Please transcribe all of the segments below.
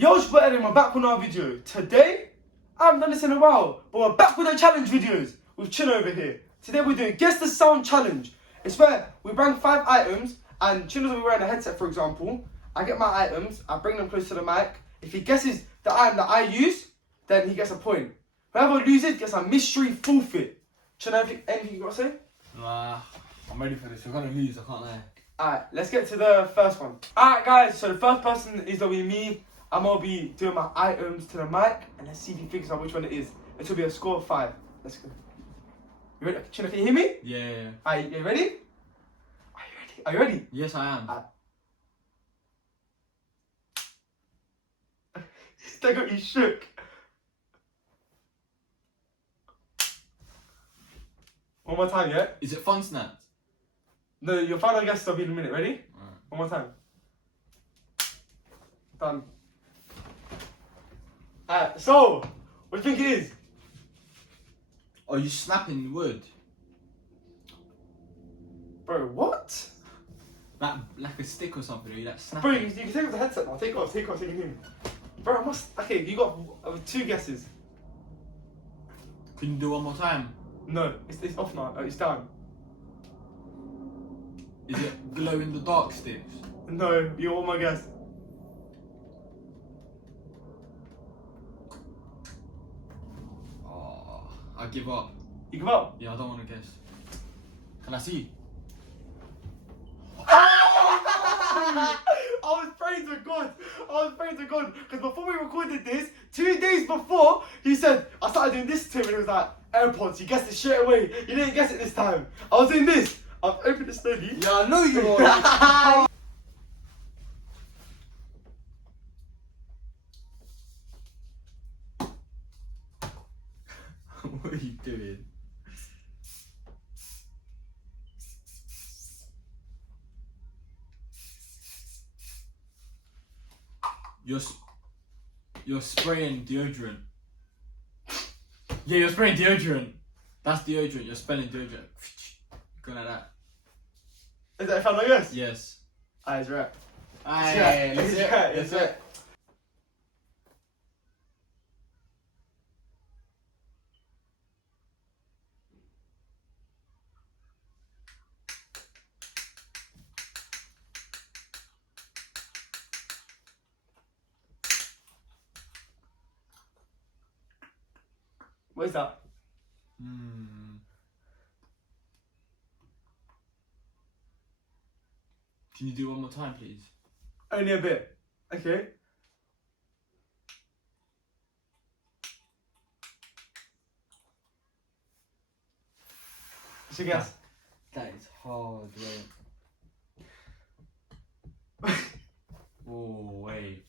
Yo, it's better than my back with another video. Today, I haven't done this in a while, but we're back with the challenge videos with Chin over here. Today we're doing Guess the Sound Challenge. It's where we bring 5 items and Chin will be wearing a headset, for example. I get my items, I bring them close to the mic. If he guesses the item that I use, then he gets a point. Whoever loses gets a mystery forfeit. Chin, anything you got to say? Nah, I'm ready for this. We're gonna lose, I can't lie. Alright, let's get to the first one. Alright guys, so the first person is gonna be me. I'm gonna be doing my items to the mic and let's see if he figures out which one it is. It will be a score of 5. Let's go. You ready? Chino, can you hear me? Yeah. Alright, you ready? Are you ready? Yes, I am. That got you shook. One more time, yeah? Is it fun snaps? No, your final guess will be in a minute. Ready? Alright. One more time. Done. Alright, so, what do you think it is? Are you snapping wood? Bro, what? Like a stick or something, or you like Bro, snapping? you can take off the headset now. Take off, so you can hear me. Bro, I must. Okay, you got 2 guesses. Can you do one more time? No, it's off now. It's down. Is it glow in the dark sticks? No, you want my guess. Oh, I give up. You give up? Yeah, I don't want to guess. Can I see? I was praying to God. Because before we recorded this, 2 days before, he said, I started doing this to him and he was like, AirPods, you guessed it straight away. You didn't guess it this time. I was doing this. I've opened it slowly. Yeah, I know you are. What are you doing? You're spraying deodorant. Yeah, you're spraying deodorant. That's deodorant. You're spelling deodorant. Go like that. Is that a final guess? Yes. He's right. Aye, let's He's it. right. Let's He's right. it. What is that? Can you do one more time, please? Only a bit. Okay. What's your guess? That is hard, wait. Oh, wait.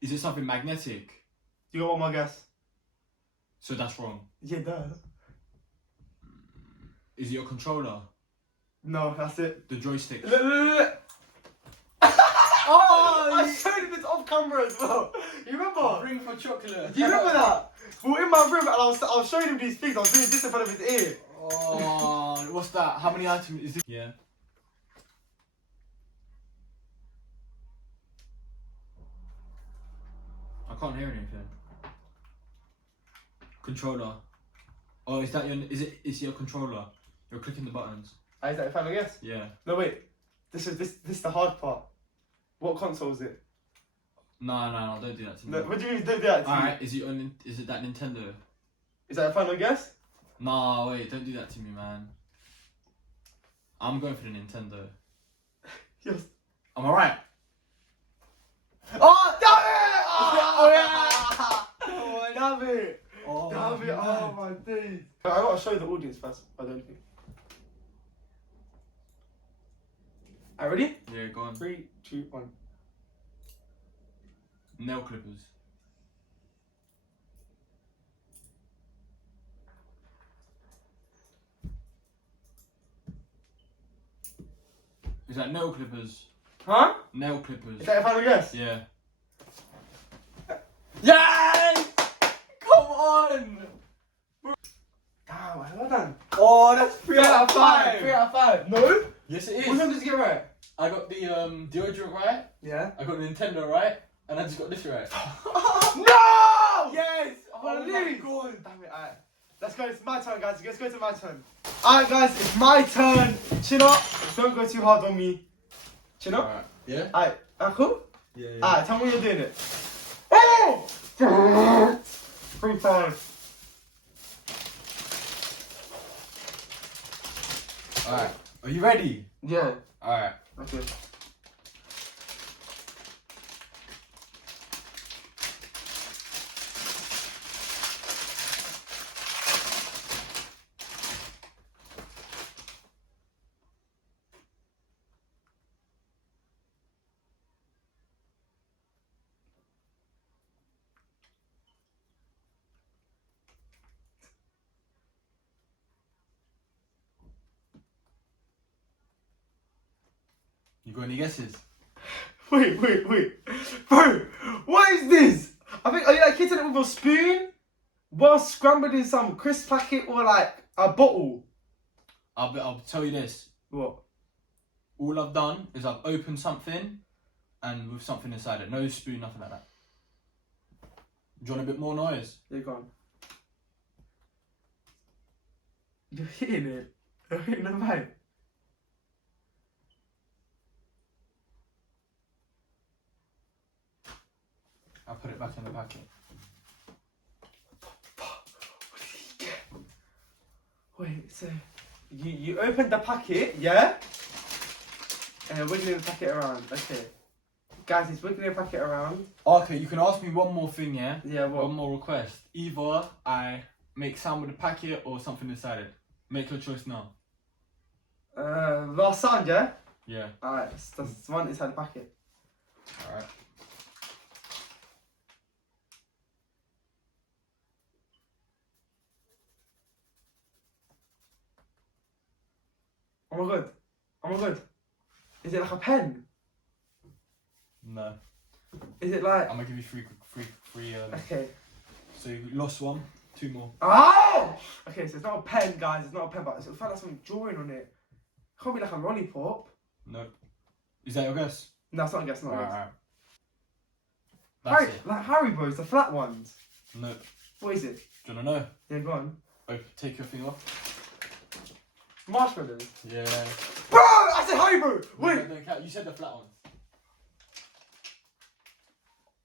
Is it something magnetic? You got one more guess? So that's wrong. Yeah, duh. Is it your controller? No, that's it. The joystick? Look. Oh! I showed him this off camera as well. You remember? Ring for chocolate. Do you remember that? We were in my room and I was showing him these things. I was doing this in front of his ear. Oh, what's that? How many items is it? Yeah. I can't hear anything. Controller. Oh, is that your? Is your controller? You're clicking the buttons. Is that your final guess? Yeah. No, wait. This is the hard part. What console is it? No, don't do that to me. No, what do you mean don't do that to me? Alright, is it that Nintendo? Is that your final guess? Nah, wait, don't do that to me, man. I'm going for the Nintendo. Yes. Am I right? Oh, damn it! Oh, yeah! Oh, damn it! Oh, Damn it! Oh, my days. I gotta show the audience first, I don't think. Alright, ready? Yeah, go on. 3, 2, 1. Nail clippers. Is that nail clippers? Huh? Nail clippers. Is that your final guess? Yeah. Yes! Come on! Damn, well done. Oh, that's 3 out of 5. 3 out of 5. No? Yes, it Which one did you get right? I got the deodorant right. Yeah. I got the Nintendo right, and I just got this right. No! Yes! Oh my god! Damn it, alright. Let's go, it's my turn, guys. Let's go to my turn. Alright, guys, it's my turn. Chin up. Don't go too hard on me. Chin up. Alright. Yeah? Alright, cool? Yeah. Alright, tell me when you're doing it. Oh! 3 times. Alright. Are you ready? Yeah. Alright. Okay. You got any guesses? Wait. Bro, what is this? I think, are you like hitting it with a spoon? While scrambled in some crisp packet or like a bottle? I'll tell you this. What? All I've done is I've opened something and with something inside it. No spoon, nothing like that. Do you want a bit more noise? You're gone. You're hitting it. You're hitting the pipe. I'll put it back in the packet. What did he get? Wait, so you opened the packet, yeah? And wiggling the packet around. Okay. Guys, he's wiggling the packet around. Okay, you can ask me one more thing, yeah? Yeah, what? One more request. Either I make sound with the packet or something inside it. Make your choice now. Last sound, yeah? Yeah. Alright, that's one inside the packet. Alright. Oh my god. Is it like a pen? No. Is it like... I'm gonna give you three. Okay. So you lost one, 2 more. Oh! Okay, so it's not a pen, guys. It's not a pen, but it's felt like something drawing on it. It can't be like a lollipop. No. Is that your guess? No, it's not a guess, not a guess. Alright. That's Harry, it. like Haribo's, the flat ones. No. What is it? Do you wanna know? Yeah, go on. Oh, take your thing off. Marshmallows. Yeah. Bro, I said Haribo! Wait! No, you said the flat ones.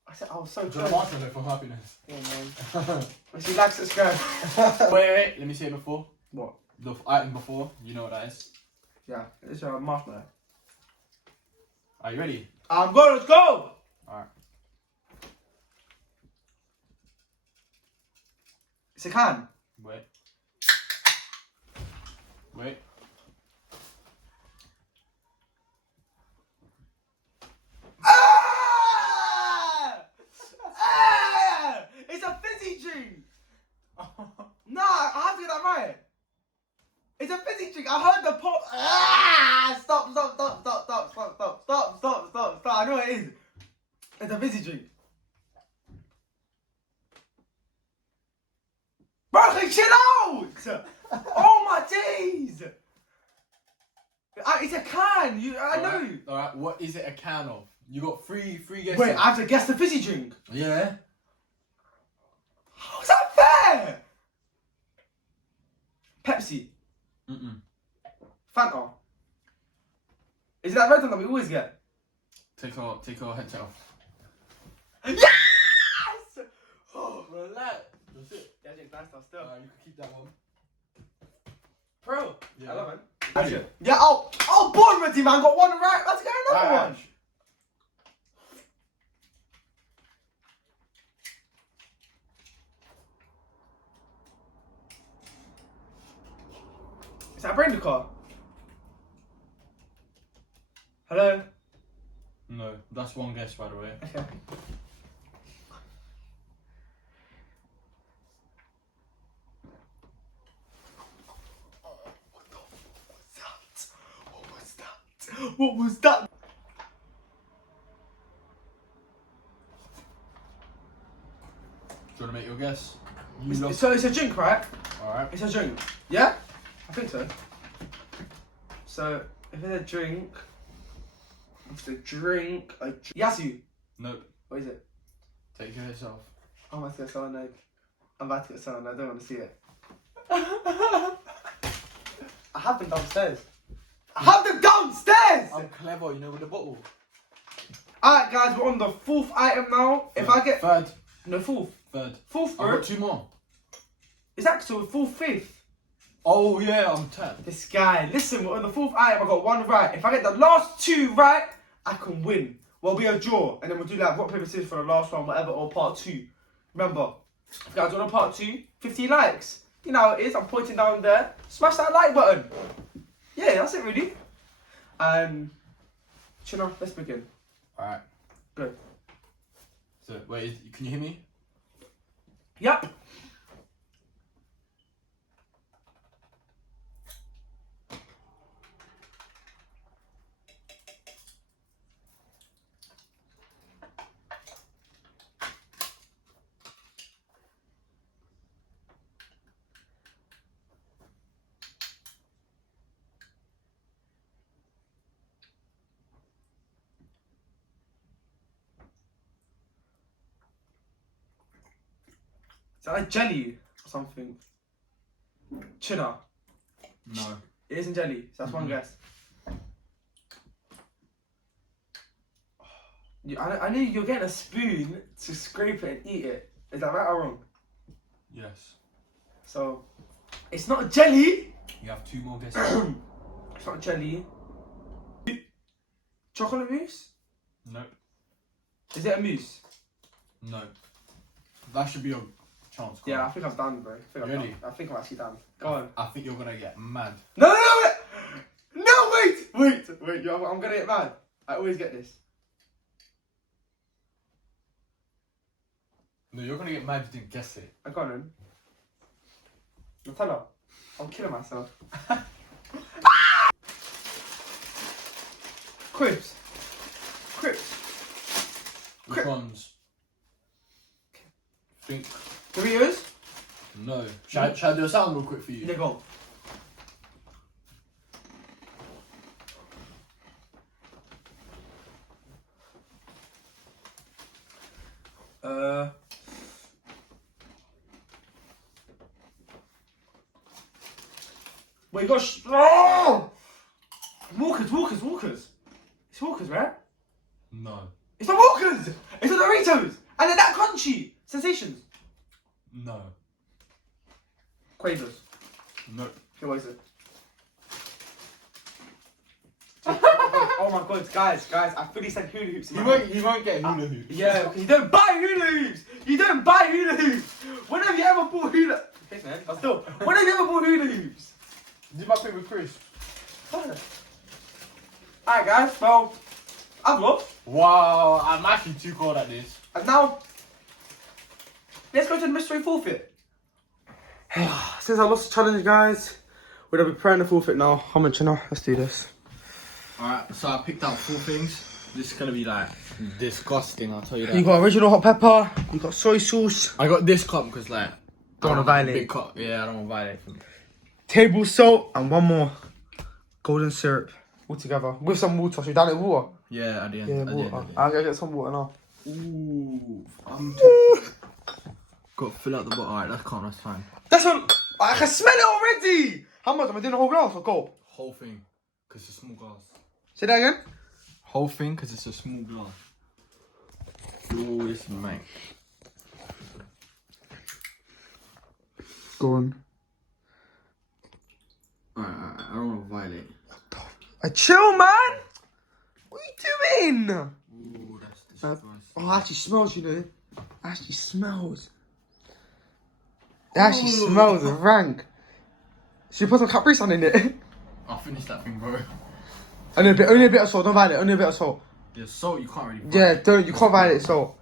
I said, I was so Do you close. want marshmallow for happiness? Yeah, man. If you like, subscribe. wait, let me say it before. What? The item before, you know what that is. Yeah, it's a marshmallow. Are you ready? I'm going, let's go! Alright. It's a can. Wait. Wait. Ah! Ah! It's a fizzy drink! Nah, I have to get that right. It's a fizzy drink. I heard the pop. Ah! Stop. I know what it is. It's a fizzy drink. Bro, chill out! Oh my days! It's a can. I know. Alright, what is it a can of? You got three guesses. Wait, I have to guess the fizzy drink. Yeah. How's that fair? Pepsi. Fanta. Is it that red one that we always get? Take our headset off. Yes! Oh, Relax. That's it. yeah, nice stuff still. You can keep that one. Pro. Yeah. I love it. Ready? Yeah, oh, born ready, man. Got one right. Let's get another one. Is that Brenda car? Hello? No, that's one guess, by the way. Okay. What was that? Do you want to make your guess? So it's a drink, right? Alright. It's a drink. Yeah? I think so. So, if it's a drink... The drink. Yasu. Nope. What is it? Take care of yourself. I'm about to get someone egg. I'm about to get someone. I don't want to see it. I have them downstairs. I have them downstairs! I'm clever, you know, with the bottle. Alright, guys, we're on the fourth item now. If I get. Third. No, fourth. Third. Fourth, I've bro. got 2 more. It's actually fourth, fifth. Oh, yeah, I'm 10. This guy. Listen, we're on the fourth item. I got 1 right. If I get the last 2 right, I can win. Well, it'll be a draw. And then we'll do like rock, paper, scissors for the last one, whatever, or part 2. Remember, if you guys want a part 2, 50 likes. You know how it is. I'm pointing down there. Smash that like button. Yeah, that's it, really. Cinar, let's begin. Alright. Good. So, wait, can you hear me? Yep. Is that like jelly or something? Cinar. No. It isn't jelly, so that's one guess. I knew you're getting a spoon to scrape it and eat it. Is that right or wrong? Yes. So, it's not jelly. You have 2 more guesses. It's not jelly. Chocolate mousse? Nope. Is it a mousse? No. That should be your chance. Yeah, I think I'm done, bro. Really? I think I'm actually done. Go on. I think you're gonna get mad. No, wait! No, wait! I'm gonna get mad. I always get this. No, you're gonna get mad if you didn't guess it. I got him. Nutella. I'm killing myself. Crisps. Which ones? Think. Doritos? No. Should I do a sound real quick for you? Yeah, go. Wait, gosh. Oh! Walkers. It's Walkers, right? No. It's not Walkers! It's not Doritos! And they're that crunchy! Sensations. No. Quavers. Nope. Okay, what is it? Oh my god, guys, I fully said hula hoops. You won't get hula hoops. Yeah, because you don't buy hula hoops! You don't buy hula hoops! When have you ever bought hula... Okay, man, but still, when have you ever bought hula hoops? Do my thing with Chris. Alright guys, well, I've lost. Wow, I'm actually too cold at this. And now, let's go to the mystery forfeit. Since I lost the challenge, guys, we're gonna be preparing the forfeit now. How much now? Let's do this. Alright, so I picked out 4 things. This is gonna be like disgusting, I'll tell you that. You got original hot pepper, you got soy sauce, I got this cup because like Don't wanna violate. Big cup. Yeah, I don't want to violate from table salt, and one more golden syrup all together with some water. Should we down it with water? Yeah, at the end. Yeah, at the end, water. at the end. I'm gonna get some water now. Ooh, got to fill out the bottle. Alright, that's calm, that's fine. That's what I can smell it already. How much am I doing? The whole glass or go? Whole thing, because it's a small glass. Say that again. Whole thing, because it's a small glass. Oh, this mate. Go on. Alright, I don't want to violate. Chill, man. What are you doing? Ooh, that's disgusting. Oh, it actually smells, you know. It actually smells. It actually smells rank. Should you put some Capri Sun in it? I'll finish that thing, bro. Only a bit of salt. Don't violate. Only a bit of salt. Yeah, salt you can't really violate. Yeah, don't. You can't violate salt.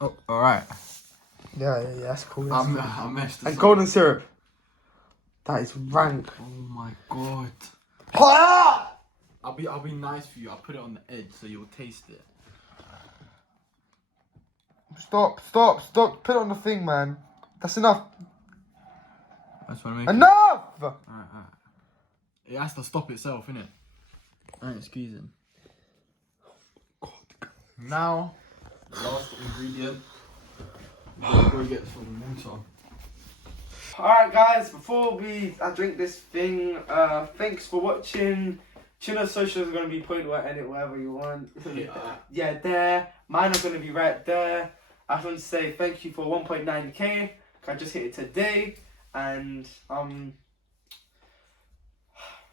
Oh, alright. Yeah, that's cool. I messed this And up. golden syrup. That is rank. Oh my god. Ah! I'll be nice for you. I'll put it on the edge so you'll taste it. Stop. Put it on the thing, man. That's enough. I just want to make Enough! Alright. It has to stop itself, innit? I ain't squeezing. Now, the last ingredient. We're gonna get some water. Alright guys, before I drink this thing, thanks for watching. Cinar's socials are going to be put wherever you want. Yeah, there. Mine are going to be right there. I just want to say thank you for 1.9k. I just hit it today. And,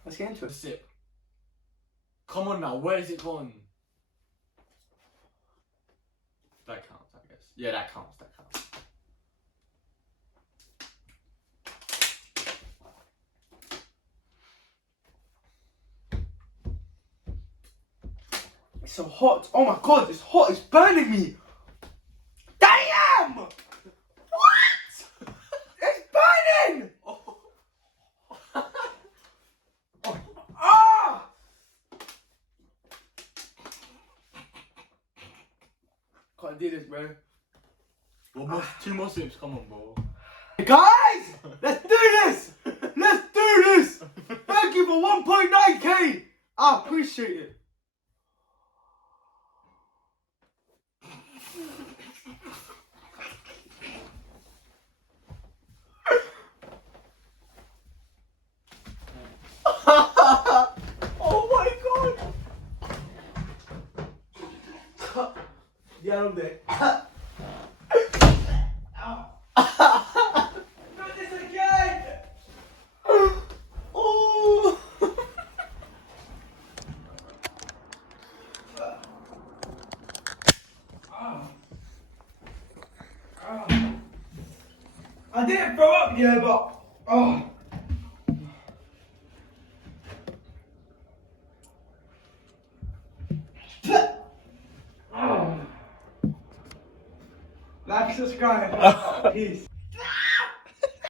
let's get into it. Sip. Come on now, where is it gone? That counts, I guess. Yeah, that counts, that counts. It's so hot. Oh my god, it's hot. It's burning me. Damn! What? It's burning! Oh. Ah! Can't do this, bro. One more, 2 more sips, come on, bro. Guys, let's do this! Let's do this! Thank you for 1.9k. I appreciate it. Oh my god! Yeah, I'm there. Do this again! Oh! I didn't throw up yet, but oh. Like, subscribe. Peace.